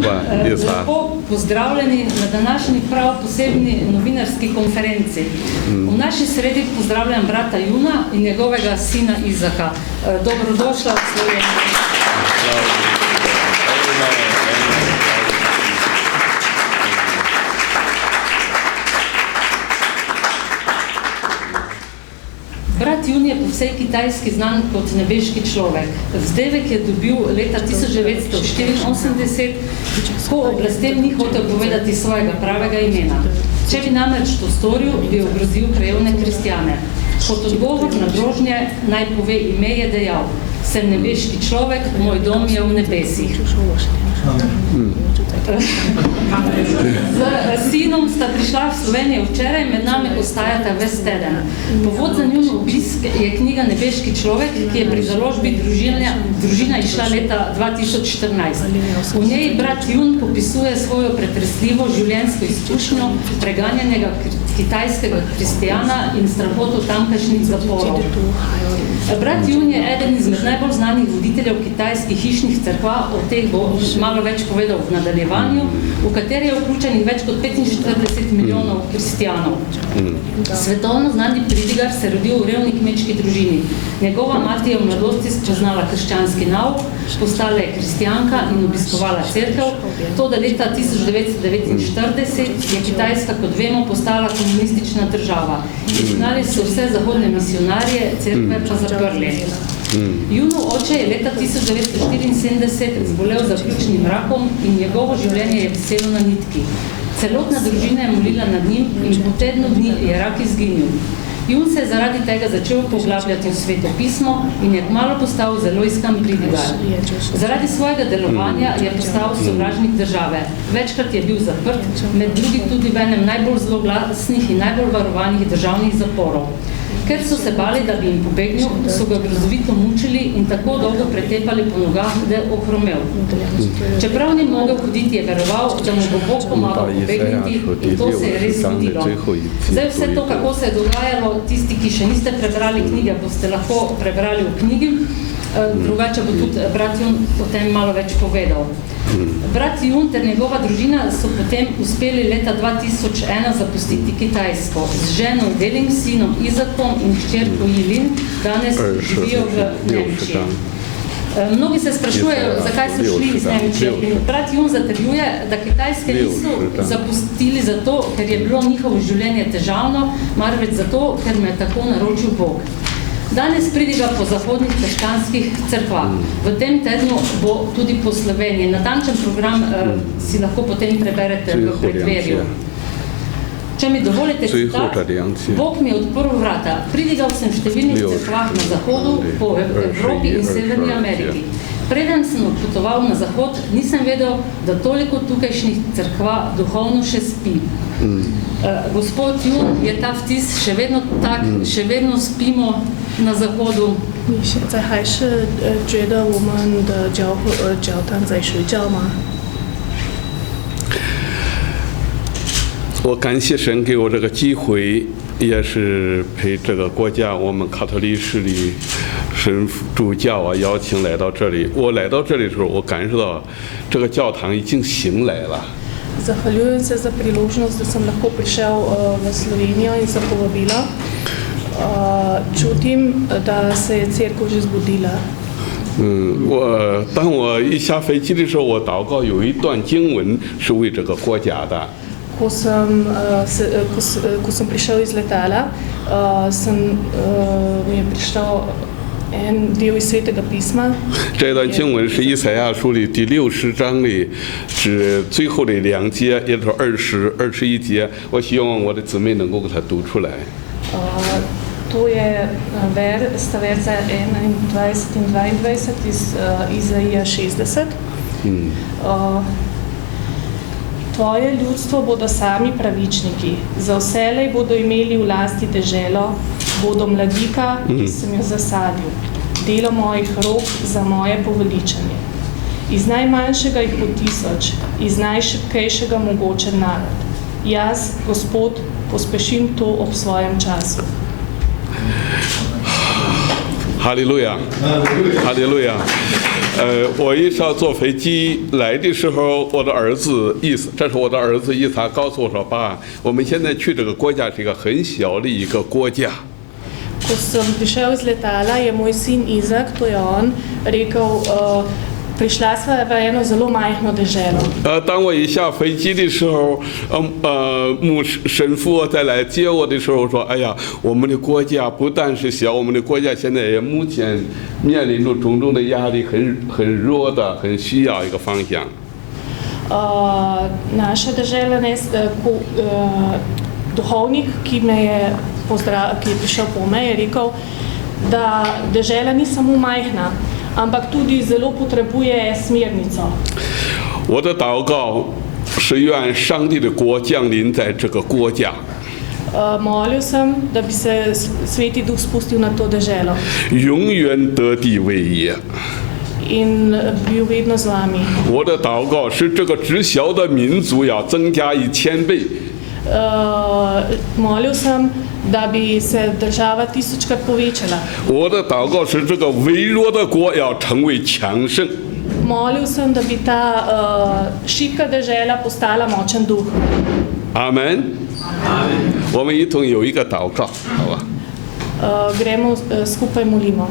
Lepo pozdravljeni na današnji prav posebni novinarski konferenci. V naši sredi pozdravljam brata Juna in njegovega sina Izaka. Dobrodošla v Sloveniji. Brat Jun je po vsej Kitajski znan kot nebeški človek. Vzdevek je dobil leta 1984, ko oblastem ni hotel povedati svojega pravega imena. Če bi namreč to storil, bi ogrozil krajevne kristjane. Kot odgovor na grožnje naj pove ime je dejal: sem nebeški človek, moj dom je v nebesih. Z sinom sta prišla v Slovenijo včeraj, med nami ostajata ves teden. Povod za njun obisk je knjiga Nebeški človek, ki je pri založbi Družina izšla leta 2014. V njej brat Jun popisuje svojo pretresljivo življenjsko izkušnjo preganjanega kitajskega kristjana in strahoto tamkajšnjih zaporov. Brat Jun je eden izmed najbolj znanih voditeljev kitajskih hišnih cerkva, o teh bo malo več povedal v nadaljevanju, v kateri je vključenih več kot 45 milijonov kristjanov. Svetovno znani pridigar se rodil v revni kmečki družini. Njegova mati je v mladosti spoznala krščanski nauk, postala je kristjanka in obiskovala cerkev, toda leta 1949 je Kitajska, kot vemo, postala komunistična država. Izgnali so vse zahodne misionarje, cerkve pa zaprli. Junov oče je leta 1974 zbolel za pljučnim rakom in njegovo življenje je viselo na nitki. Celotna družina je molila nad njim in po tednu dni je rak izginil. Jun se je zaradi tega začel poglabljati v Sveto pismo in je kmalu postal zelo iskan pridigar. Zaradi svojega delovanja je postal sovražnik države. Večkrat je bil zaprt, med drugim tudi v enem najbolj zloglasnih in najbolj varovanih državnih zaporov. Ker so se bali, da bi jim pobegnil, so ga grozovito mučili in tako dolgo pretepali po nogah, da je ohromel. Čeprav ni mogel hoditi, je veroval, da mu bo Bog pomagal pobegniti in to se je res zgodilo. Zdaj vse to, kako se je dogajalo, tisti, ki še niste prebrali knjige, boste lahko prebrali v knjigi, drugače bo tudi brat Jun o tem malo več povedal. Brat Jun ter njegova družina so potem uspeli leta 2001 zapustiti Kitajsko. Z ženo Deling, sinom Izakom in hčerko Jilin danes živijo v Nemčiji. Mnogi se sprašujejo, zakaj so šli iz Nemčije. In brat Jun zatrjuje, da Kitajske niso zapustili zato, ker je bilo njihovo življenje težavno, marveč zato, ker me je tako naročil Bog. Danes pridiga po zahodnih krščanskih cerkvah. V tem tednu bo tudi po Sloveniji. Natančen program si lahko potem preberete v predverju. Če mi dovolite citat, Bog mi je odprl vrata. Pridigal sem v številnih cerkvah na zahodu, po Evropi in Severni Ameriki. Preden sem odpotoval na zahod, nisem vedel, da toliko tukajšnjih cerkva duhovno še spi. Gospod Jun, je ta vtis še vedno tak, še vedno spimo na zahodu? 你现在还是觉得我们的教堂在睡觉吗？ 我感谢神给我这个机会，也是陪这个国家我们卡特利市里神父主教啊邀请来到这里。我来到这里的时候，我感受到这个教堂已经醒来了。 Zahvaljujem se za priložnost, da sem lahko prišel v Slovenijo in se povabila. Čutim, da se je cerkev že zbudila. 当我一下飞机的时候，我祷告有一段经文是为这个国家的。 Ko sem prišel iz letala, mi je prišel en del iz Svetega pisma. 这段经文是以赛亚书里第60章里是最后的2节，也就是20、21节。我希望我的姊妹能够给它读出来。 To je sta verza 21 in 22 iz Izaija 60. Tvoje ljudstvo bodo sami pravičniki, za vselej bodo imeli v lasti deželo, bodo mladika, ki sem jo zasadil, delo mojih rok za moje poveličanje. Iz najmanjšega jih po 1000, iz najšibkejšega mogočen narod. Jaz, Gospod, pospešim to ob svojem času. 哈利路亚，哈利路亚。我一上坐飞机来的时候，我的儿子这是我的儿子伊萨告诉我说：“爸，我们现在去这个国家是一个很小的一个国家。” Ko sem prišel iz letala, je moj sin Izak, to je on, rekel, prišla sva v eno zelo majhno deželo. 当我一下飞机的时候，神父再来接我的时候说：“哎呀，我们的国家不但是小，我们的国家现在也目前面临着种种的压力，很弱的，很需要一个方向。” Naša dežela, duhovnik, ki je prišel po me, je rekel, da dežela ni samo majhna, ampak tudi zelo potrebuje smernico. 我的祷告是愿上帝的国降临在这个国家。Molil sem, da bi se Sveti Duh spustil na to deželo. 永远得地为业。In bil vedno z vami. 我的祷告是这个知晓的民族要增加1000倍。Molil sem, da bi se država 1000krat povečala. 我的祷告是这个微弱的国要成为强盛。Molil sem, da bi ta šibka dežela postala močen duh. 阿门。我们一同有一个祷告，好吧？Gremo skupaj molimo.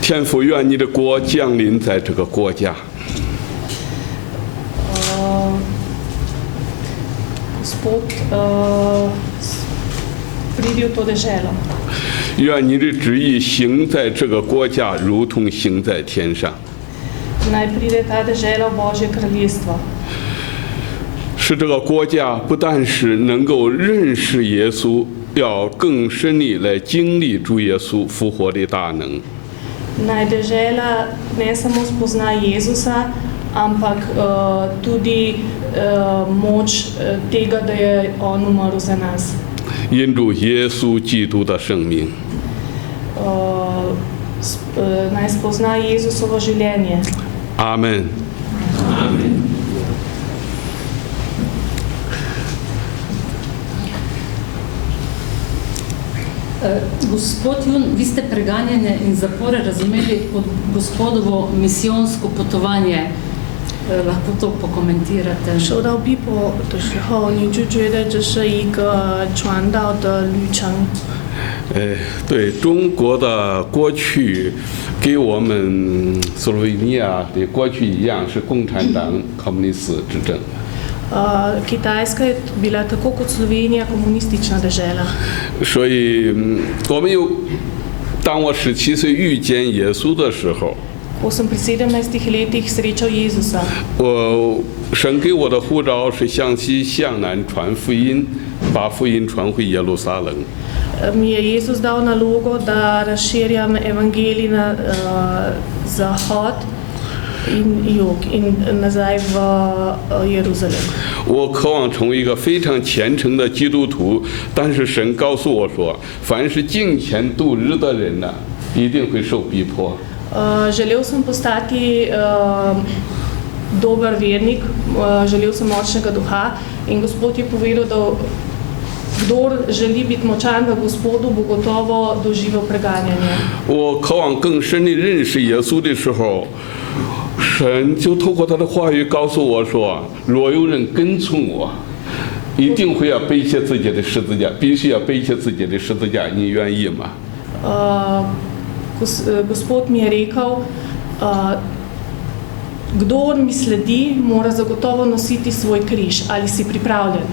天父，愿你的国降临在这个国家。Gospod, pridi v to deželo. 愿你的旨意行在这个国家，如同行在天上。Naj pride ta dežela v Božje kraljestvo. 使这个国家不但是能够认识耶稣，要更深地来经历主耶稣复活的大能。Naj dežela ne samo spozna Jezusa, ampak tudi moč tega, da je on umrl za nas. 因主耶稣基督的生命。Naj spozna Jezusovo življenje. 阿门。Gospod Jun, vi ste preganjanje in zapore razumeli kot gospodovo misijonsko potovanje. Lahko to pokomentirate? 收到逼迫的时候，你就觉得这是一个传道的旅程。对，中国的过去跟我们斯洛维尼亚的过去一样，是共产党communist执政。Kitajska je bila tako kot Slovenija komunistična dežela. 所以，我们当我17岁遇见耶稣的时候， Ko sem pri 17 letih srečal Jezusa. 神给我的呼召是向西向南传福音，把福音传回耶路撒冷。Mi je Jezus dal nalogo, da razširjam evangelij na zahod in jug in nazaj v Jeruzalem. 我渴望成为一个非常虔诚的基督徒，但是神告诉我说，凡是敬虔度日的人呢，一定会受逼迫。 Želel sem postati dober vernik, želel sem močnega duha in Gospod je povedal, da kdor želi biti močan v Gospodu, bo gotovo doživel preganjanje. 我渴望更深地认识耶稣的时候，神就透过他的话语告诉我说，若有人跟从我，一定会要背起自己的十字架，必须要背起自己的十字架，你愿意吗？ Gospod mi je rekel, kdor mi sledi, mora zagotovo nositi svoj križ. Ali si pripravljen?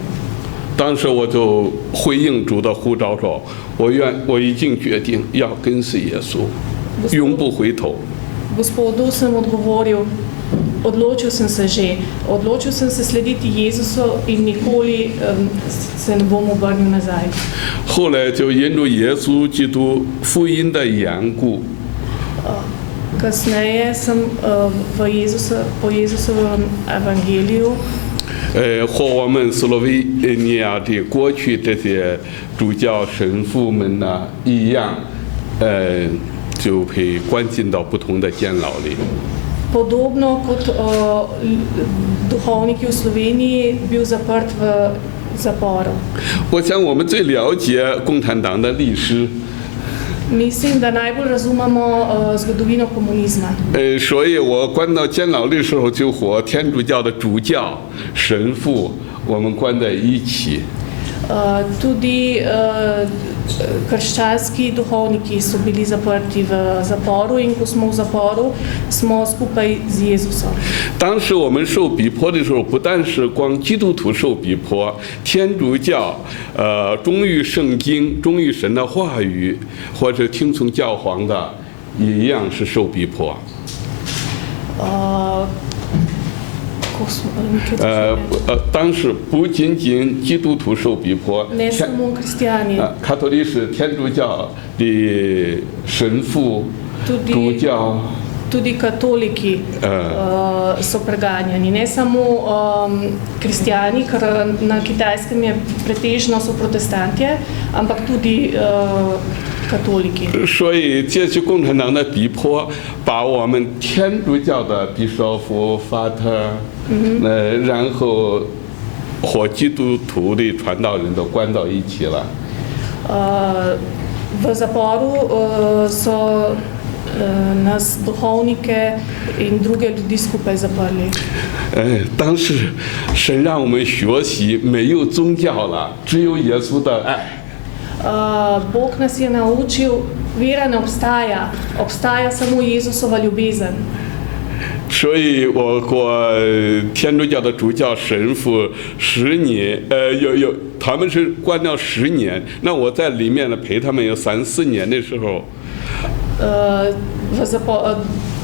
当时我就回应主的呼召说，我已经决定要跟随耶稣，永不回头。 Gospodu sem odgovoril, odločil sem se že, odločil sem se slediti Jezusu in nikoli se ne bom obrnil nazaj. 后来就因着耶稣基督福音的缘故， Kasneje sem po Jezusovem evangeliju 和我们斯洛维尼亚的过去这些主教神父们呢一样，就被关进到不同的监牢里。 Podobno kot duhovniki v Sloveniji bil zaprt v zaporu. 我想我们最了解共产党的历史， Mislim, da najbolj razumemo zgodovino komunizma. 所以我关到监牢的时候，就和天主教的主教、神父我们关在一起。 Tudi krščanski duhovniki so bili zaprti v zaporu in ko smo v zaporu, smo skupaj z Jezusom. 当时我们受逼迫的时候，不但是光基督徒受逼迫，天主教忠于圣经、忠于神的话语，或者听从教皇的，也一样是受逼迫。当时不仅仅基督徒受逼迫， Ne samo kristjani, 卡托利是天主教的神父、主教。 tudi katoliki so preganjani. Ne samo kristjani, ker na Kitajskem je pretežno so protestantje, ampak tudi katoliki. 所以借据共产党的逼迫，把我们天主教的比舍夫、法特，然后和基督徒的传道人都关到一起了。 V zaporu so nas duhovnike in druge ljudi skupaj zaprli. 当时神让我们学习，没有宗教了，只有耶稣的爱。 Bog nas je naučil, vera ne obstaja, obstaja samo Jezusova ljubezen. 所以我和天主教的主教神父10年，他们是关了10年，那我在里面呢陪他们有3、4年的时候。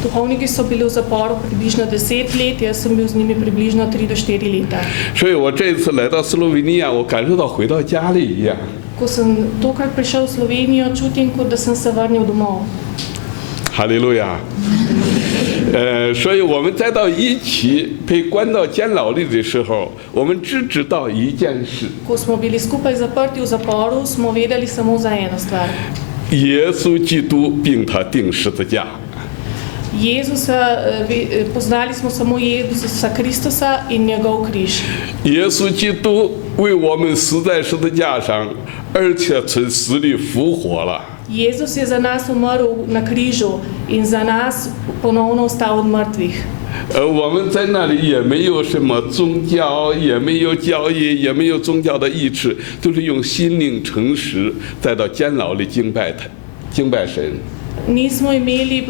Duhovniki so bili v zaporu približno 10 let, jaz sem bil z njimi približno 3 do 4 leta. 所以我这次来到斯洛文尼亚，我感受到回到家里一样。 Ko sem tokrat prišel v Slovenijo, čutim, kot da sem se vrnil domov. 哈利路亚。所以我们再到一起被关到监牢里的时候，我们只知道一件事。 Ko smo bili skupaj zaprti v zaporu, smo vedeli samo za eno stvar. 耶稣基督并他钉十字架。 Jezusa, poznali smo samo Jezusa Kristusa in njegov križ. 耶稣基督为我们死在十字架上，而且从死里复活了。 Jezus je za nas umrl na križu in za nas ponovno vstal od mrtvih. 我们在那里也没有什么宗教，也没有教义，也没有宗教的意志，都是用心灵诚实，再到监牢里敬拜他，敬拜神。 Nismo imeli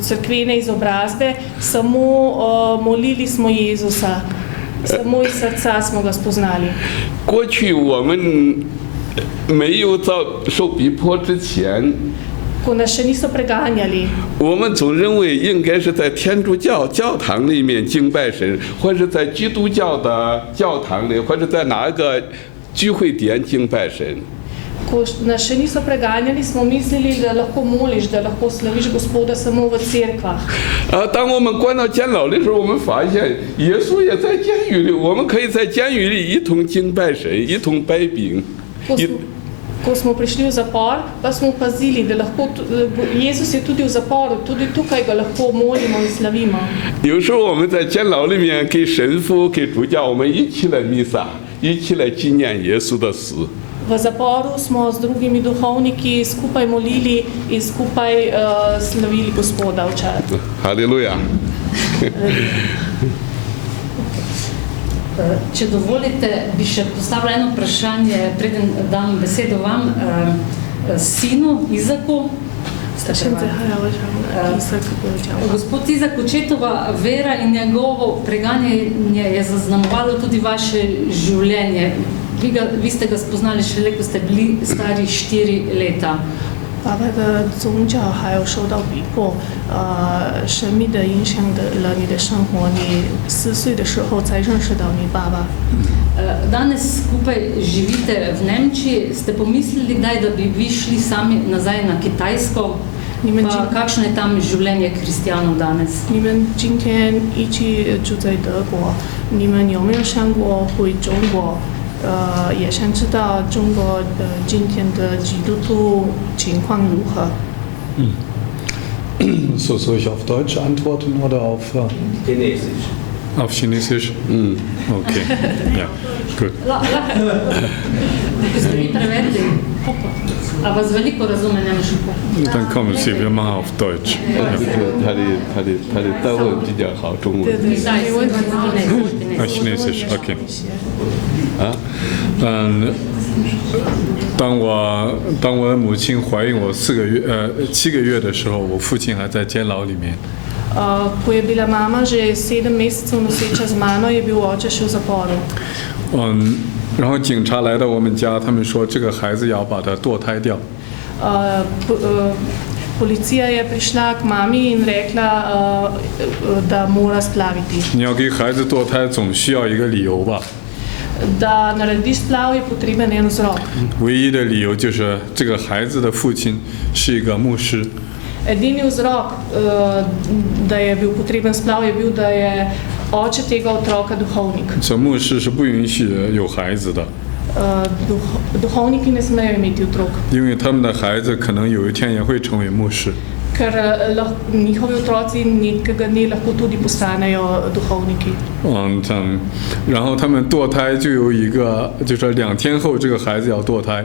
cerkvene izobrazbe, samo molili smo Jezusa, samo iz srca smo ga spoznali. 过去我们没有在受逼迫之前， Ko nas še niso preganjali, 我们总认为应该是在天主教教堂里面敬拜神，或者在基督教的教堂里，或者在哪个聚会点敬拜神。 ko nas še niso preganjali, smo mislili, da lahko moliš, da lahko slaviš Gospoda samo v cerkvah. 当我们关到监牢的时候，我们发现耶稣也在监狱里，我们可以在监狱里一同敬拜神，一同摆饼。 Ko smo prišli v zapor, pa smo opazili, da lahko Jezus je tudi v zaporu, tudi tukaj ga lahko molimo in slavimo. 有时候我们在监牢里面给神父、给主教，我们一起来弥撒，一起来纪念耶稣的死。 V zaporu smo z drugimi duhovniki skupaj molili in skupaj slavili Gospoda včeraj. 哈利路亚。 Če dovolite, bi še postavila eno vprašanje, preden dam besedo vam, sinu Izaku. Gospod Izak, očetova vera in njegovo preganjanje je zaznamovalo tudi vaše življenje. Vi ste ga spoznali šele, ko ste bili stari 4 leta. 爸爸的宗教还有受到逼迫，神秘的影响了你的生活。你4岁的时候才认识到你爸爸。 Danes skupaj živite v Nemčiji. Ste pomislili kdaj, da bi vi šli sami nazaj na Kitajsko? Pa kakšno je tam življenje kristjanov danes? 你们今天一起住在德国，你们有没有想过回中国？也想知道中国今天的基督徒情况如何？ So soll ich auf Deutsch antworten oder auf Chinesisch? Auf Chinesisch? Okay, ja, gut. Ste vi prevedli? A vas veliko razume nemško? Dann kommen Sie, wir machen auf Deutsch. 他的德文比较好，中文。 Chinesisch, okay. 当我的母亲怀孕我7个月的时候，我父亲还在监牢里面。 Ko je bila mama že 7 mesecev noseča z mano, je bil oče še v zaporu. 然后警察来到我们家，他们说这个孩子要把他堕胎掉。 Policija je prišla k mami in rekla, da mora splaviti. 你要给孩子堕胎，总需要一个理由吧？ Da narediš splav, je potreben en vzrok. 唯一的理由就是这个孩子的父亲是一个牧师。 Edini vzrok, da je bil potreben splav, je bil, da je oče tega otroka duhovnik. 这牧师是不允许有孩子的， Duhovniki ne smejo imeti otrok, 因为他们的孩子可能有一天也会成为牧师。 ker njihovi otroci nekega dne lahko tudi postanejo duhovniki. 然后他们堕胎就有一个，就是2天后这个孩子要堕胎。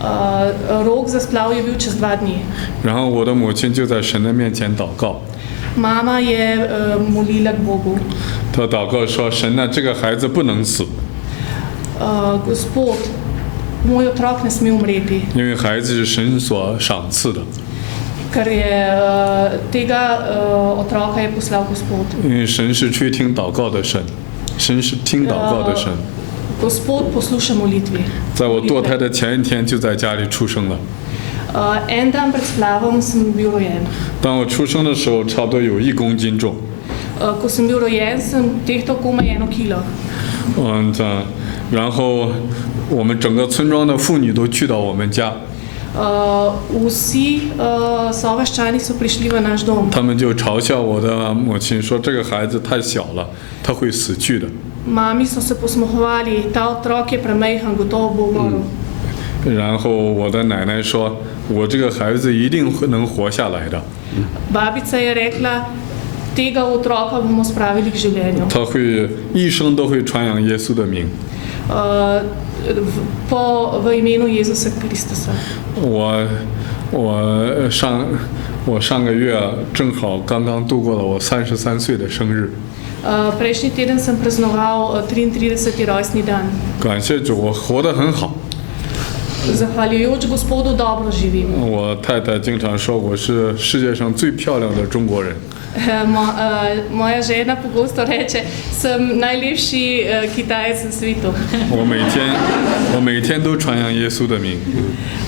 Rok za splav je bil čez 2 dni. 然后我的母亲就在神的面前祷告， Mama je molila k Bogu. 她祷告说：“神啊，这个孩子不能死， Gospod, moj otrok ne sme umreti, 因为孩子是神所赏赐的， ker je tega otroka je poslal Gospod. 因为神是垂听祷告的神，神是听祷告的神。 Gospod posluša molitvi. 在我堕胎的前一天就在家里出生了。 En dan pred splavom sem bil rojen. 当我出生的时候，差不多有1公斤重。 Ko sem bil rojen, sem tehtal komaj 1 kilo. 然后我们整个村庄的妇女都去到我们家， Vsi sovaščani so prišli v naš dom. 他们就嘲笑我的母亲说：“这个孩子太小了，他会死去的。” Mami so se posmehovali, ta otrok je premajhen, gotovo bo umrl. 然后我的奶奶说：“我这个孩子一定能活下来的。 Babica je rekla, tega otroka bomo spravili k življenju. 他会一生都会传扬耶稣的名。” V imenu Jezusa Kristusa. 我上个月正好刚刚度过了我33岁的生日。 Prejšnji teden sem praznoval 33. rojstni dan. 感谢主，我活得很好。 Zahvaljujoč Gospodu dobro živim. 我太太经常说我是世界上最漂亮的中国人。 Moja žena pogosto reče, sem najlepši Kitajec na svetu. 我每天都传扬耶稣的名。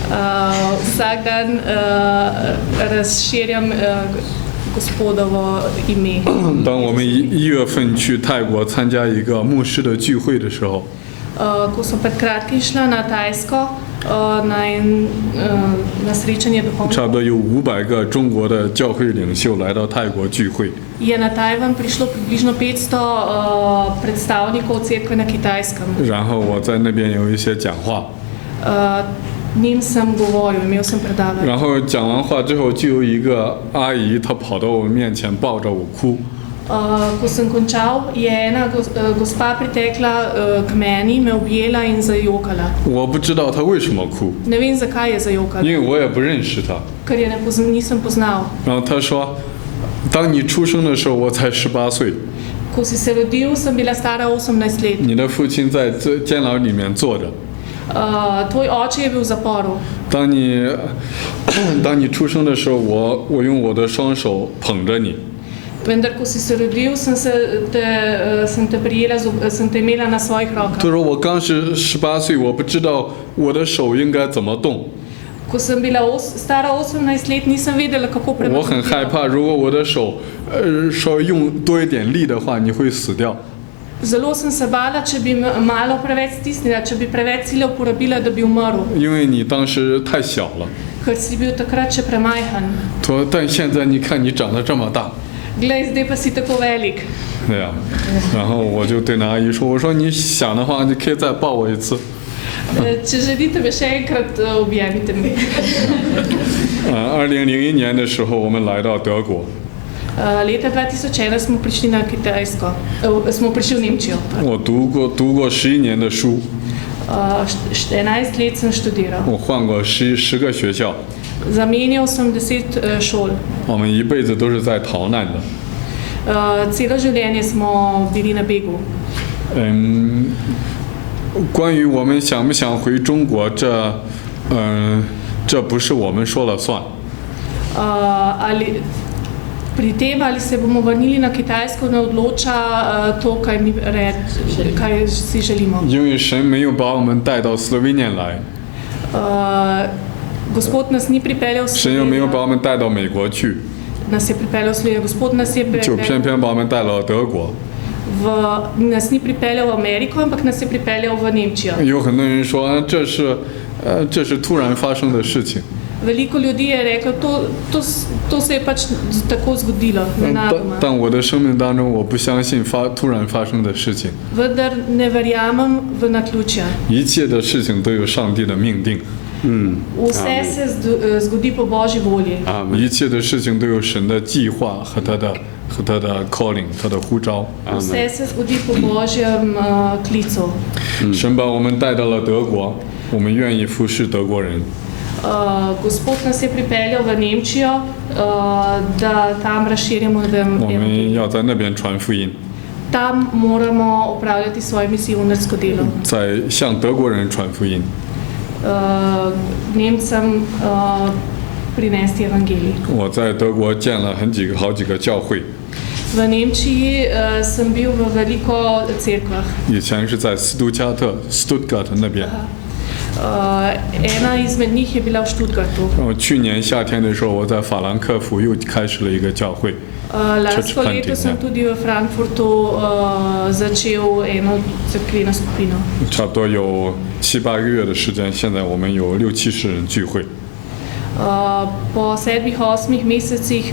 Vsak dan razširjam Gospodovo ime. 当我们1月份去泰国参加一个牧师的聚会的时候， Ko sem pred kratkim šla na Tajsko na srečanje 差不 duhovnikov, 多有500个中国的教会领袖来到泰国聚会。 je na Tajvan prišlo približno 500 predstavnikov cerkve na Kitajskem. 然后我在那边有一些讲话， Njim sem govoril, imel sem predavanje. 然后讲完话之后，就有一个阿姨，她跑到我面前抱着我哭。 Ko sem končal, je ena gospa pritekla k meni, me objela in zajokala. 我不知道她为什么哭， Ne vem, zakaj je 因 zajokala, 为我也不认识她。 ker je nisem poznal. 然后她说：“当你出生的时候，我才18岁， Ko si se rodil, sem bila stara 18 let. 你的父亲在监牢里面坐着。 Tvoj oče je bil v zaporu. 当你出生的时候，我用我的双手捧着你。 Vendar, ko si se rodil, sem te prijela, sem te imela na svojih 她 rokah. 说我刚是18岁，我不知道我的手应该怎么动， Ko sem bila stara 18 let, nisem vedela, kako 我很害 premakniti. 怕，如果我的手稍微用多一点力的话，你会死掉。 Zelo sem se bala, če bi malo preveč stisnila, če bi preveč sile uporabila, da bi umrl, 因为你当时太小了。 ker si bil takrat še premajhen. 她说但现在你看你长得这么大。 Glej, zdaj pa si tako velik. 对呀，然后我就对那阿姨说：“我说你想的话，你可以再抱我一次。 Če želite me še enkrat objavite me. 2001年的时候，我们来到德国， Leta 2001 smo prišli na Kitajsko, smo prišli v Nemčijo. 我读过11年的书， 11 let sem študiral. 我换过10个学校， Zamenjal sem 10 šol. 我们一辈子都是在逃难的。 Celo življenje smo bili na begu. 关于我们想不想回中国，这不是我们说了算。 Ali pri tem, ali se bomo vrnili na Kitajsko, ne odloča to, kaj si želimo. 因为神没有把我们带到斯洛文尼亚来， Gospod nas ni pripeljal v 神又没有把我 Slovenijo, 们带到美国去， nas je pripeljal v Slovenijo. Gospod nas je 就偏 pripeljal, 偏把我们带到了德国。 nas ni pripeljal v Ameriko, ampak nas je pripeljal v Nemčijo. 有很多人说，这是突然发生的事情。 Veliko ljudi je reklo, to se je pač tako zgodilo, nenadoma. 但我的生命当中，我不相信突然发生的事情。 Vendar ne verjamem v naključja. 一切的事情都有上帝的命定， Vse se zgodi po Božji volji. 一切的事情都有神的计划和他的 calling， 他的呼召。 Vse se zgodi po Božjem klicu. 神把我们带到了德国，我们愿意服侍德国人。 Gospod nas je pripeljal v Nemčijo, da tam razširjamo 我们要在那边传福音， Tam moramo opravljati svoje misijonarsko delo. 在向德国人传福音。 Nemcem prinesti evangelij. 我在德国建了好几个教会， V Nemčiji sem bil v veliko cerkvah. 以前是在斯图加特 Stuttgart 那边。 Ena izmed njih je bila v Stuttgartu. 然后去年夏天的时候，我在法兰克福又开始了一个教会。 Lansko leto sem tudi v Frankfurtu začel eno cerkveno skupino. 差不多有7、8个月的时间，现在我们有60、70人聚会。 Po 7-8 mesecih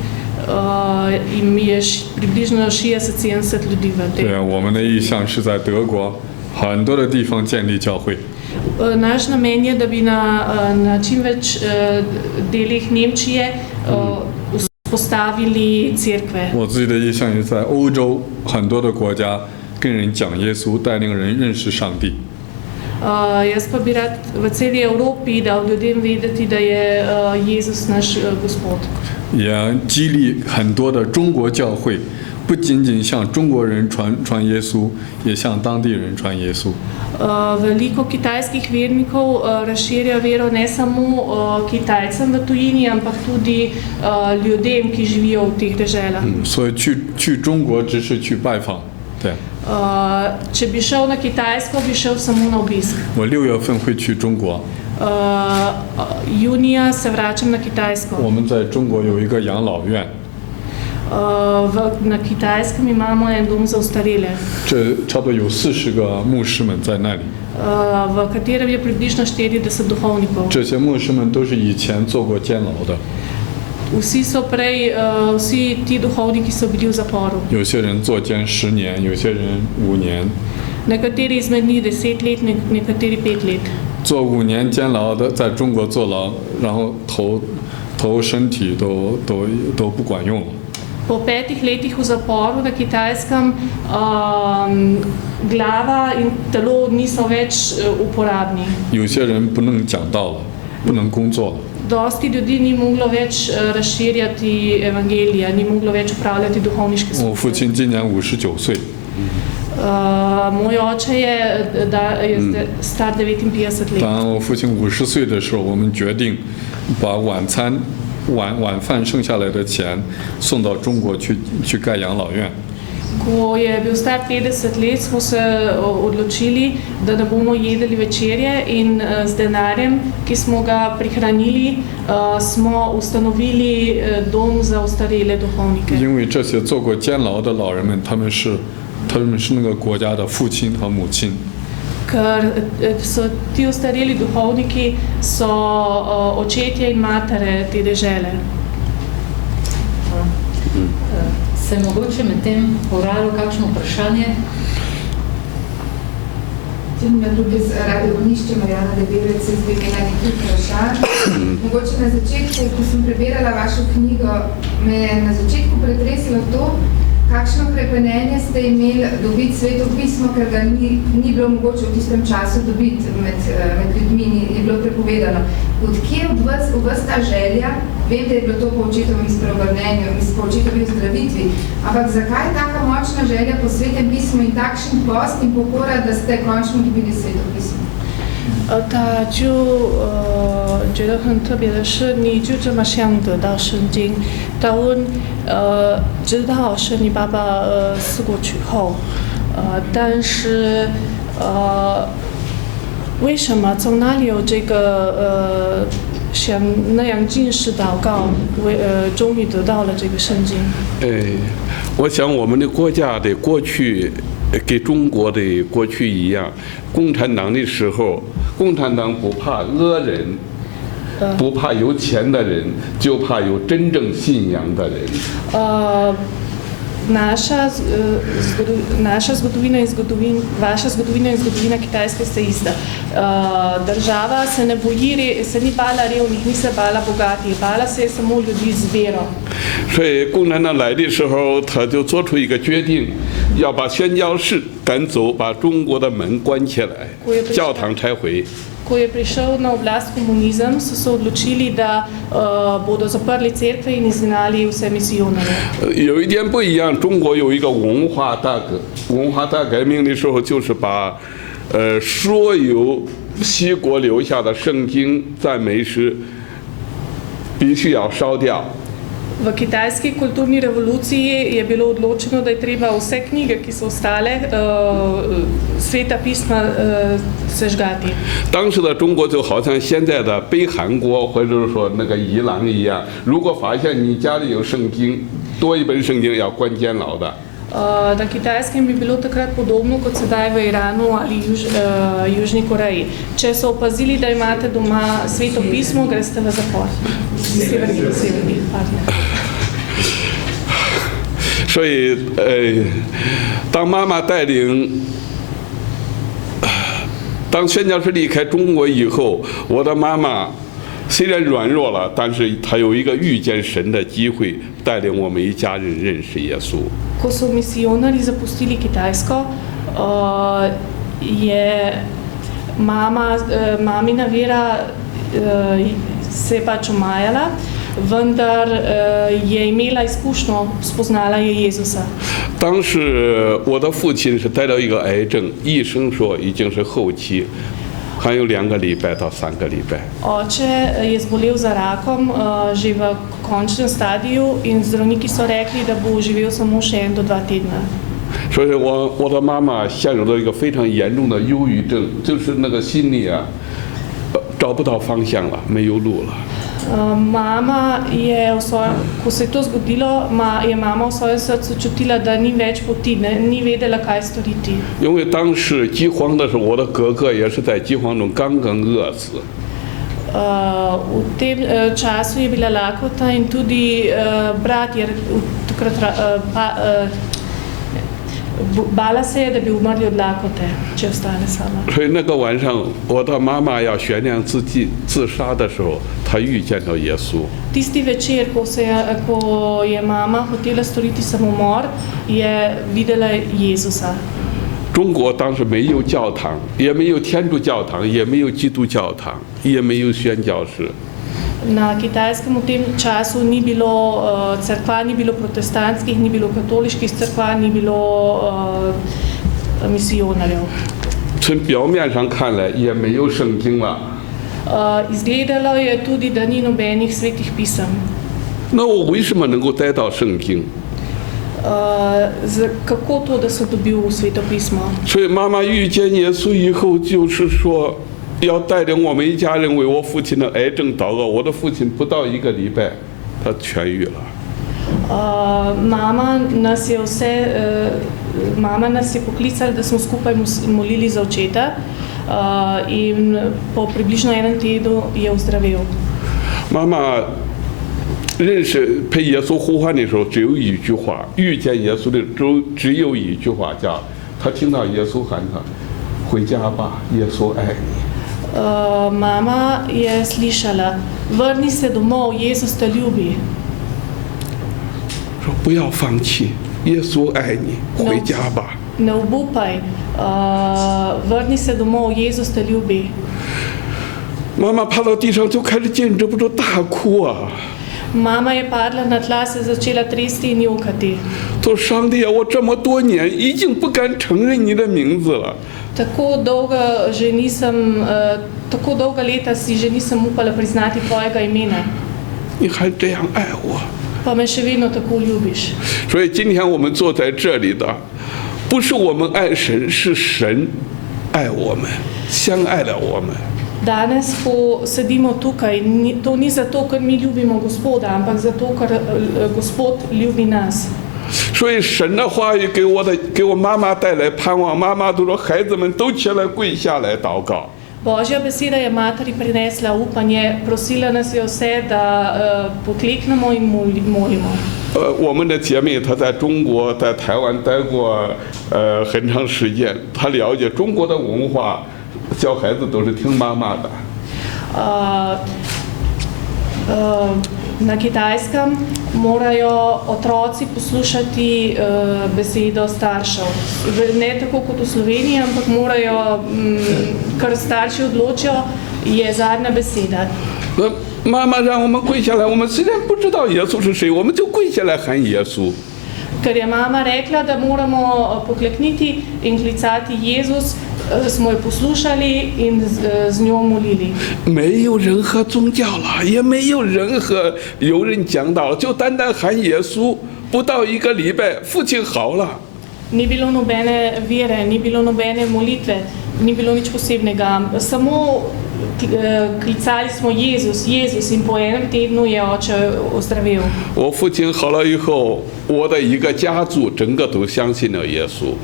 je približno 60-70 ljudi v 对 tem. 我们的意向是在德国很多的地方建立教会。 Naš namen je, da bi na čim več delih Nemčije vzpostavili cerkve. 我自己的意向也在欧洲很多的国家跟人讲耶稣，带领人认识上帝。 Jaz pa bi rad v celi Evropi dal ljudem vedeti, da je Jezus naš Gospod. 也激励很多的中国教会，不仅仅向中国人传耶稣，也向当地人传耶稣。 Veliko kitajskih vernikov razširja vero ne samo Kitajcem v tujini, ampak tudi ljudem, ki živijo v teh deželah. 所以去中国只是去拜访，对。 Če bi šel na Kitajsko, bi šel samo na obisk. 我6月份会去中国。 Junija se vračam na Kitajsko. 我们在中国有一个养老院。 Na Kitajskem imamo en dom za ostarele. 这差不多有40个牧师们在那里。 V katerem je približno 40 duhovnikov. 这些牧师们都是以前做过监牢的。 Vsi ti duhovniki so bili v zaporu. 有些人坐监10年，有些人5年。 Nekateri izmed njih 10 let, nekateri 5 let. 做5年监牢的，在中国坐牢，然后头身体都不管用了。 Po 5 letih v zaporu na Kitajskem glava in telo niso več uporabni. 有些人不能讲道了，不能工作了。 Dosti ljudi ni moglo več razširjati evangelija, ni moglo več upravljati duhovniške 我父 službe. 亲今年59岁， Moj oče je star 59 let. 当我父亲50岁的时候，我们决定把晚饭剩下来的钱送到中国去盖养老院。 Ko je bil star 50 let, smo se odločili, da ne bomo jedli večerje in z denarjem, ki smo ga prihranili, smo ustanovili dom za ostarele duhovnike. 因为这些做过监牢的老人们，他们是那个国家的父亲和母亲。 Ker so ti ostareli duhovniki so očetje in matere te dežele. Se mogoče med tem poralo kakšno vprašanje? Tudi z radiovodnišče Marjana Debelec se zdi imela nekaj vprašanj. Mogoče na začetku, ko sem prebirala vašo knjigo, me je na začetku pretresilo to, kakšno hrepenenje ste imeli dobiti Sveto pismo, ker ga ni bilo mogoče v tistem času dobiti med ljudmi, ni bilo prepovedano. Odkje v vas ta želja, vem, da je bilo to po očetovem spreobrnenju, po očetovi zdravitvi, ampak zakaj taka močna želja po Svetem pismu in takšen post in pokora, da ste končno dobili Sveto pismo? 他就觉得很特别的是，你就这么想得到圣经。他问知道是你爸爸死过去后，但是为什么从哪里有这个想那样进士祷告，终于得到了这个圣经？我想我们的国家的过去跟中国的过去一样，共产党的时候，共产党不怕恶人，不怕有钱的人，就怕有真正信仰的人。Naša zgodovina in vaša zgodovina in zgodovina Kitajske sta ista. Država se ne boji, se ni bala revnih, ni se bala bogatih, bala se je samo ljudi z vero. 所以共产党来的时候，他就做出一个决定，要把宣教士赶走，把中国的门关起来，教堂拆毁。 Ko je prišel na oblast komunizem, so se odločili, da bodo zaprli cerkve in izgnali vse misijonarje. 有一点不一样，中国有一个文化大革命的时候，就是把所有西国留下的圣经赞美诗必须要烧掉。 V kitajski kulturni revoluciji je bilo odločeno, da je treba vse knjige, ki so ostale, sveta pisma sežgati. 当时的中国就好像现在的北韩国或者说那个伊朗一样，如果发现你家里有圣经，多一本圣经要关监牢的。 Na Kitajskem bi bilo takrat podobno kot sedaj v Iranu ali Južni Koreji. Če so opazili, da imate doma sveto pismo, greste v zapor. Severni, pardon. 所以，当妈妈带领，当宣教士离开中国以后，我的妈妈虽然软弱了，但是她有一个遇见神的机会，带领我们一家人认识耶稣。 Ko so misijonarji zapustili Kitajsko, je mamina vera se je pač omajala, vendar je imela izkušnjo, spoznala je Jezusa. 当时我的父亲是得了一个癌症，医生说已经是后期，还有2个礼拜到3个礼拜。 Oče je zbolel za rakom že v končnem stadiju in zdravniki so rekli, da bo živel samo še 1 do 2 tedna. 所以我的妈妈陷入了一个非常严重的忧郁症，就是那个心里啊找不到方向了，没有路了。 Mama je, ko se je to zgodilo, je mama v svojem srcu čutila, da ni več poti, ni vedela, kaj storiti. 因为当时饥荒的时候，我的哥哥也是在饥荒中刚刚饿死。 V tem času je bila lakota in tudi brat je takrat bala se je, da bi umrli od lakote, če ostane sama. 所以那个晚上，我的妈妈要悬梁自杀的时候，她遇见了耶稣。 Tisti večer, ko je mama hotela storiti samomor, je videla Jezusa. 中国当时没有教堂，也没有天主教堂，也没有基督教堂，也没有宣教士。 Na Kitajskem v tem času ni bilo cerkva, ni bilo protestantskih, ni bilo katoliških cerkva, ni bilo misijonarjev. 从表面上看来，也没有圣经了。 Izgledalo je tudi, da ni nobenih svetih pisem. 那我为什么能够得到圣经？ Kako to, da sem dobil sveto pismo? 所以妈妈遇见耶稣以后，就是说要带领我们一家人为我父亲的癌症祷告。我的父亲不到1个礼拜，他痊愈了。 Mama nas je poklicala, da smo skupaj molili za očeta in po približno 1 tednu je ozdravel. 妈妈认识陪耶稣呼唤的时候，只有一句话；遇见耶稣的时候，只有一句话，叫他听到耶稣喊他回家吧，耶稣爱你。 妈妈je slišala, vrni se domov, Jezus te ljubi. 说不要放弃，耶稣爱你，回家吧。 Ne obupaj, vrni se domov, Jezus te ljubi. 妈妈趴到地上就开始禁止不住大哭啊！ Mama je padla na tla, se začela tresti in jokati. 说上帝啊，我这么多年已经不敢承认你的名字了。 Tako dolga leta si že nisem upala priznati tvojega imena, 你还这样爱我， pa me še vedno tako ljubiš. 所以今天我们坐在这里的，不是我们爱神，是神爱我们，相爱了我们。 Danes, ko sedimo tukaj, to ni zato, ker mi ljubimo Gospoda, ampak zato, ker Gospod ljubi nas. 所以神的话语给我妈妈带来盼望，妈妈都说孩子们都起来跪下来祷告。 Božja beseda je materi prinesla upanje, prosila nas je vse, da pokleknemo in molimo. 我们的姐妹她在中国在台湾待过很长时间，她了解中国的文化，教孩子都是听妈妈的。 Na Kitajskem morajo otroci poslušati besedo staršev. Ne tako kot v Sloveniji, ampak morajo, kar starši odločijo, je zadnja beseda. 妈妈让我们跪下来，我们虽然不知道耶稣是谁，我们就跪下来喊耶稣。 Ker je mama rekla, da moramo poklekniti in klicati Jezus, smo jo poslušali in z njo molili. 没有任何宗教了，也没有有人讲道，就单单喊耶稣。不到一个礼拜，父亲好了。 Ni bilo nobene vere, ni bilo nobene molitve, ni bilo nič posebnega. Samo klicali smo Jezus, Jezus in po enem tednu je oče ozdravel. 我父亲好了以后，我的一个家族整个都相信了耶稣。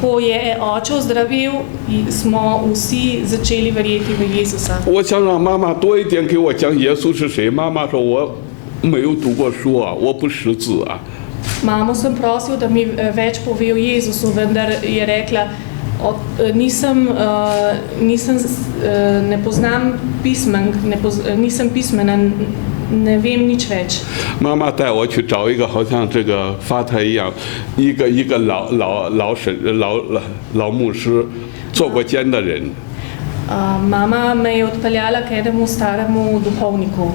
Ko je oče ozdravel, smo vsi začeli verjeti v Jezusa. 我想让妈妈多一点给我讲耶稣是谁。妈妈说我没有读过书啊，我不识字啊。 Mamo sem prosil, da mi več pove o Jezusu, vendar je rekla, ne poznam pismen, nisem pismena, ne vem nič več. 妈妈带我去找一个好像这个发财一样，一个老牧师，做过监的人。 Mama me je odpeljala k enemu staremu duhovniku.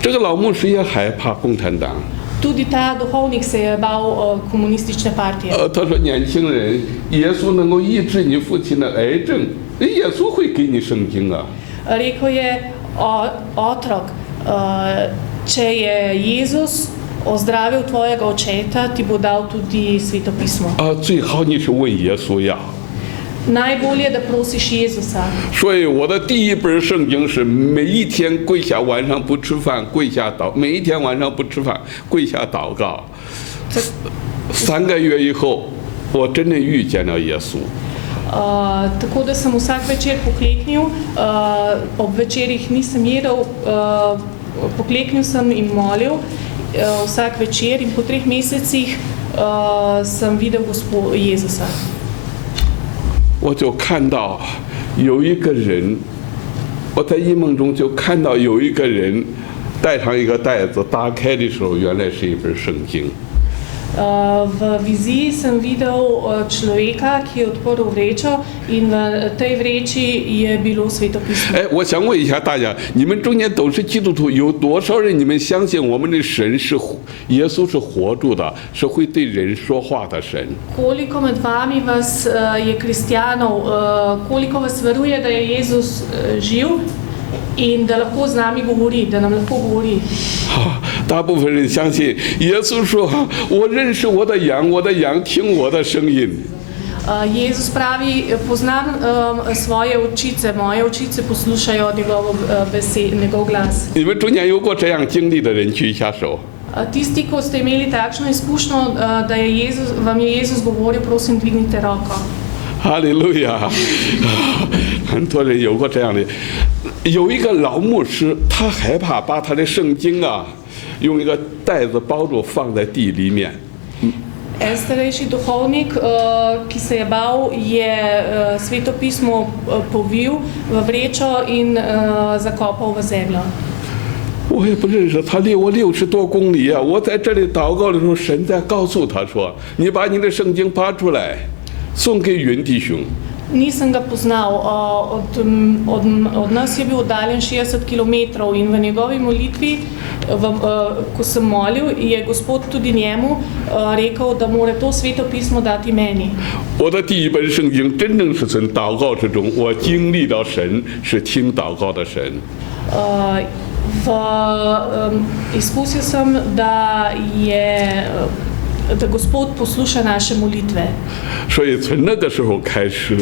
这个老牧师也害怕共产党。 Tudi ta duhovnik se je bal komunistične partije. 他说年轻人，耶稣能够医治你父亲的癌症，耶稣会给你圣经啊。 Rekel je otrok, če je Jezus ozdravil tvojega očeta, ti bo dal tudi Sveto pismo. 最好你是问耶稣呀。 Najbolje, da prosiš Jezusa. 所以我的第一本圣经是每一天跪下，晚上不吃饭，跪下祷，每一天晚上不吃饭，跪下祷告。3个月以后，我真的遇见了耶稣。 Tako da sem vsak večer pokleknil, ob večerih nisem jedel, pokleknil sem in molil vsak večer in po 3 mesecih sem videl Jezusa. 我就看到有一个人，我在异梦中就看到有一个人带上一个袋子，打开的时候原来是一本圣经。 V viziji sem videl človeka, ki je odprl vrečo in v tej vreči je bilo Sveto pismo. 哎，我想问一下大家，你们中间都是基督徒，有多少人你们相信我们的神是耶稣是活着的，是会对人说话的神？ Koliko med vami vas je kristjanov, koliko vas veruje, da je Jezus živ in da lahko z nami govori, da nam lahko govori? 大部分人相信耶稣说：“我认识我的羊，我的羊听我的声音。” Jezus pravi, poznam svoje očice, moje očice poslušajo njegov glas. 你们中间有过这样经历的人举一下手。 Tisti, ko ste imeli takšno izkušnjo, da vam je Jezus govoril, prosim, dvignite roko. 哈利路亚！很多人有过这样的。有一个老牧师，他害怕把他的圣经啊，用一个袋子包住放在地里面。En starejši duhovnik, ki se je bal, je Sveto pismo povil v vrečo in zakopal v zemljo. 我也不认识他，离我60多公里啊！我在这里祷告的时候，神在告诉他说：“你把你的圣经拔出来，送给云弟兄。” Nisem ga poznal, od nas je bil oddaljen 60 km in v njegovi molitvi, ko sem molil, je Gospod tudi njemu rekel, da mora to Sveto pismo dati meni. 我的第一本圣经真正是从祷告之中，我经历到神是听祷告的神。 Izkusil sem, da Gospod posluša naše molitve. 所以从那个时候开始，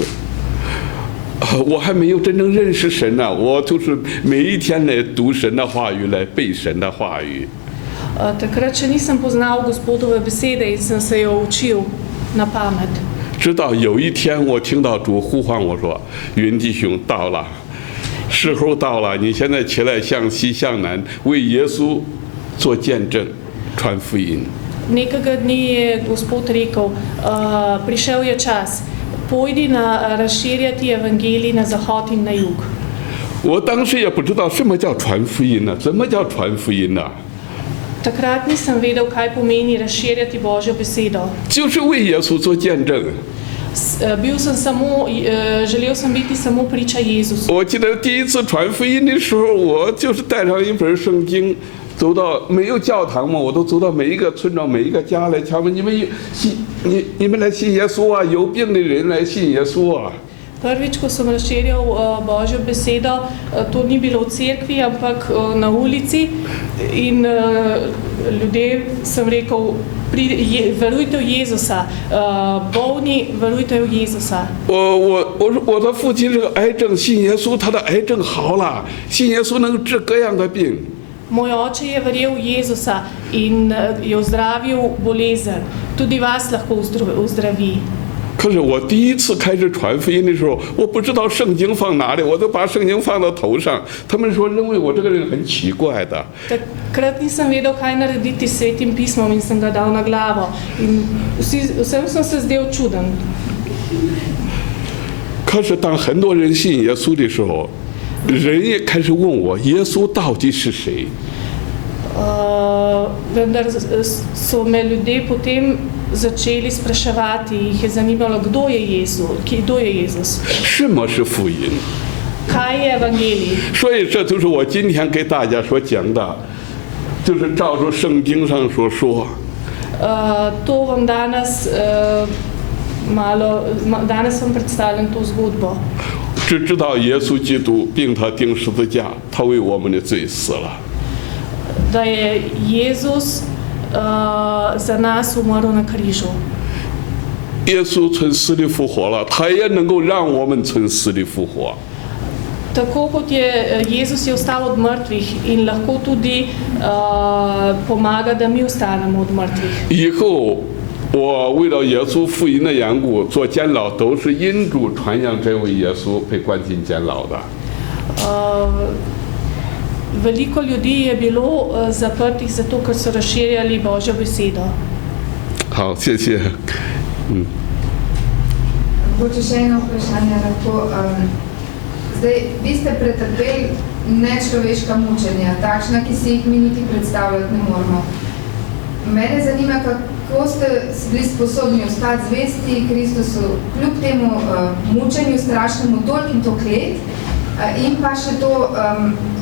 我还没有真正认识神呢、我就是每一天来读神的话语，来背神的话语。 Takrat še nisem poznal Gospodove besede in sem se jo učil na pamet. 直到有一天，我听到主呼唤我说：“云弟兄到了，时候到了，你现在起来向西向南，为耶稣做见证，传福音。” Nekega dni je Gospod rekel, prišel je čas, pojdi razširjati evangelij na zahod in na jug. 我当时也不知道什么叫传福音呢、怎么叫传福音呢、 Takrat nisem vedel, kaj pomeni razširjati Božjo besedo. 就是为耶稣做见证。 Želel sem biti samo priča Jezusu. 我记得第一次传福音的时候，我就是带上一本圣经，走到没有教堂嘛，我都走到每一个村庄、每一个家来敲门，你们来信耶稣啊，有病的人来信耶稣啊。 Prvič, ko sem razširjal Božjo besedo, to ni bilo v cerkvi, ampak na ulici in ljudje sem rekel, verujte v Jezusa, bolni, verujte v Jezusa. 我的父亲是个癌症，信耶稣，他的癌症好了，信耶稣能治各样的病。 Moj oče je verjel v Jezusa in je ozdravil bolezen. Tudi vas lahko ozdravi. 可是我第一次开始传福音的时候，我不知道圣经放哪里，我都把圣经放到头上。他们说认为我这个人很奇怪的。 Takrat nisem vedel, kaj narediti s Svetim pismom in sem ga dal na glavo. In vsem sem se zdel čuden. 可是当很多人信耶稣的时候，人也开始问我耶稣到底是谁。 Vendar so me ljudje potem začeli spraševati, jih je zanimalo, kdo je Jezus. 什么是福音？ Kaj je evangelij? 所以这就是我今天给大家所讲的，就是照着圣经上所说。 To vam danes vam predstavljam to zgodbo. 只知道耶稣基督并他钉十字架，他为我们的罪死了。 Da je Jezus za nas umrl na križu. 耶稣从死里复活了，他也能够让我们从死里复活。 Tako kot je Jezus je vstal od mrtvih in lahko tudi pomaga, da mi ostanemo od mrtvih. 以后我为了耶稣福音的缘故做监牢，都是因主传扬这位耶稣被关进监牢的。 Veliko ljudi je bilo zaprtih zato, ker so razširjali Božjo besedo. 好，谢谢。Mogoče še eno vprašanje lahko. Zdaj, vi ste pretrpeli nečloveška mučenja, takšna, ki si jih mi niti predstavljati ne moramo. Mene zanima, kako ste bili sposobni ostati zvesti Kristusu kljub temu mučenju strašnemu toliko in toliko let, in pa še to,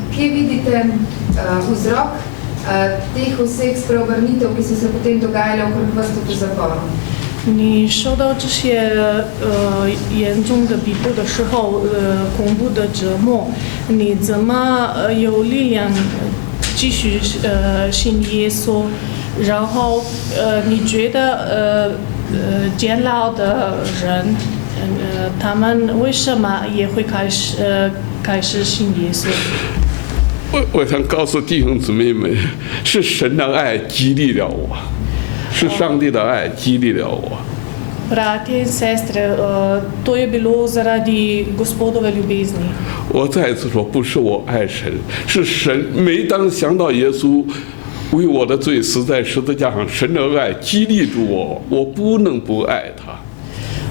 kje vidite vzrok teh vseh spreobrnitev, ki so se potem dogajale okrog vas tudi v zaporu? 你受到这些严重的逼迫的时候，恐怖的折磨，你怎么有力量继续信耶稣？然后你觉得监牢的人，他们为什么也会开始信耶稣？ 我想告诉弟兄姊妹们，是神的爱激励了我，是上帝的爱激励了我。 Bratje in sestre, to je bilo zaradi Gospodove ljubezni. 我再一次说，不是我爱神，是神。每当想到耶稣，为我的罪死在十字架上，神的爱激励住我，我不能不爱他。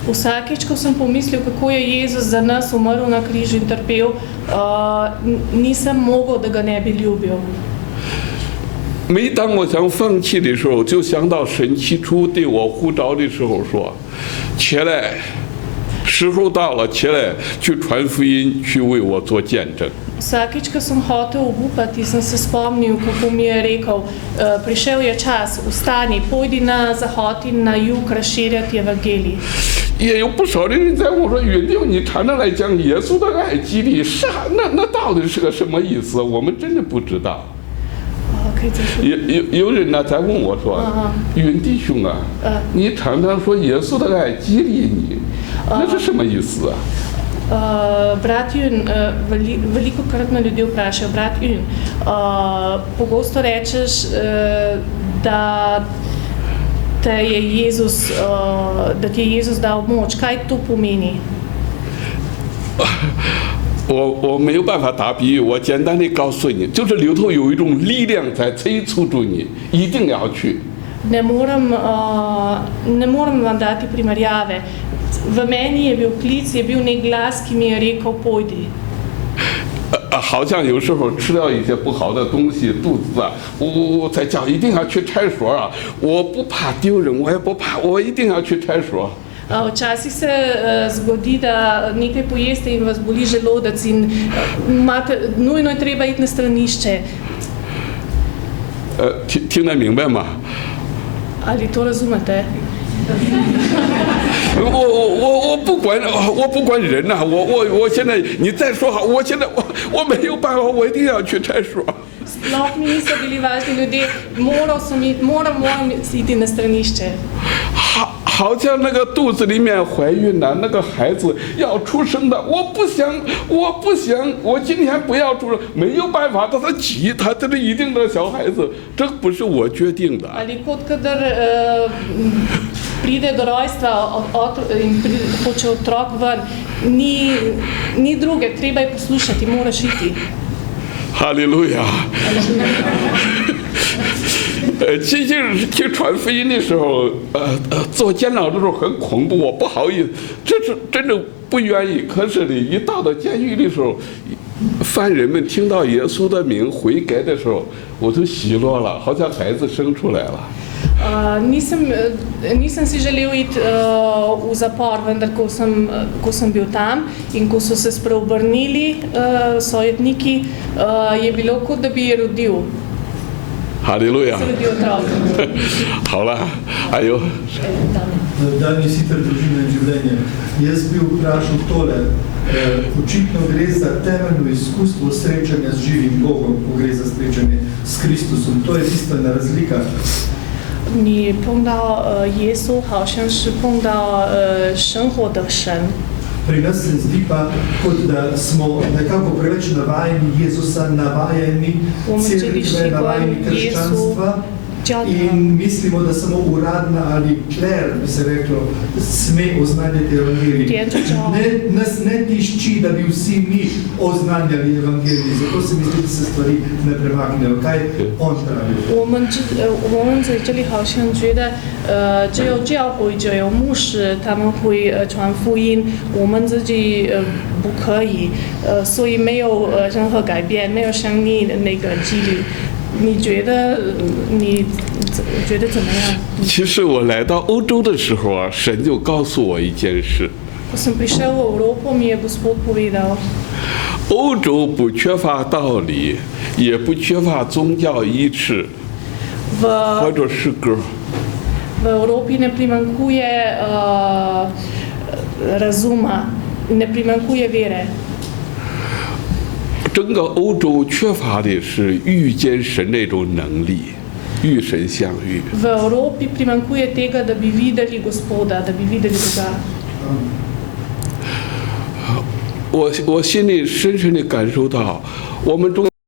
Vsakič, ko sem pomislil, kako je Jezus za nas umrl na križu in trpel, nisem mogel, da ga ne bi ljubil. 每当我想放弃的时候，就想到神起初对我呼召的时候说：“起来，时候到了，起来去传福音，去为我做见证。” Vsakič, ko sem hotel obupati, sem se spomnil, kako mi je rekel, prišel je čas, vstani, pojdi na zahod in na jug razširjati evangelij. 也有不少的人在问我说：“云弟，你常常来讲耶稣的爱激励，是啊，那到底是个什么意思？我们真的不知道。” 可以再说。有人呢在问我说：“云弟兄啊，你常常说耶稣的爱激励你，那是什么意思啊？” Brat Jun, velikokrat me ljudje vprašajo, brat Jun, pogosto rečeš, da ti je Jezus dal moč. Kaj to pomeni? 我没有办法打比喻，我简单的告诉你，就是里头有一种力量在催促住你，一定要去。Ne morem vam dati primerjave. V meni je bil klic, je bil nek glas, ki mi je rekel, pojdi. 好像有时候吃了一些不好的东西，肚子啊，我在叫一定要去拆所啊，我不怕丢人，我也不怕，我一定要去拆所。 Včasih se zgodi, da nekaj pojeste in vas boli želodec in nujno je treba iti na stranišče. 听得明白吗？ Ali to razumete? 我不管人呐、我现在你再说好，我现在我没有办法，我一定要去拆所。 Sploh mi niso bili važni ljudje, moram iti na stranišče. 好像那个肚子里面怀孕了，那个孩子要出生的，我不想，我今天不要出生，没有办法，他急，他这是一定的小孩子，这不是我决定的。 Ali kot kadar pride do rojstva in hoče otrok ven, ni druge, treba je poslušati, moraš iti. 哈利路亚。其实去传福音的时候，做监牢的时候很恐怖，我不好意思，这是真的不愿意。可是呢，一到监狱的时候，犯人们听到耶稣的名悔改的时候，我都喜乐了，好像孩子生出来了。 Nisem si želel iti v zapor, vendar ko sem bil tam in ko so se spreobrnili sojetniki, je bilo kot da bi rodil. 哈利路亚。好了，还有。Danes sicer družina in življenje. Jaz bi vprašal tole. Očitno gre za temeljno izkustvo srečanja z živim Bogom, ko gre za srečanje s Kristusom. To je bistvena razlika. 你碰到耶稣，好像是碰到生活的神。 Pri nas se zdi pa, kot da smo nekako preveč navajeni Jezusa, navajeni cerkve, navajeni krščanstva in mislimo, da samo uradna ali kler, bi se reklo, sme oznanjati evangelij. Nas ne tišči, da bi vsi mi oznanjali evangelij, zato se mi zdi, da se stvari ne premaknejo. Kaj on pravi? 我们在这里好像觉得，只有教会，只有牧师，他们会传福音，我们自己不可以，所以没有任何改变，没有生命的那个激励。你觉得怎么样？其实我来到欧洲的时候啊，神就告诉我一件事。 Ko sem prišel v Evropo, mi je Gospod povedal. 欧洲不缺乏道理，也不缺乏宗教仪式，或者诗歌。 V Evropi ne primanjkuje razuma, ne primanjkuje vere. 整个欧洲缺乏的是遇见神那种能力，与神相遇。 V Evropi primanjkuje tega, da bi videli Gospoda, da bi videli Boga. 我心里深深地感受到，我们中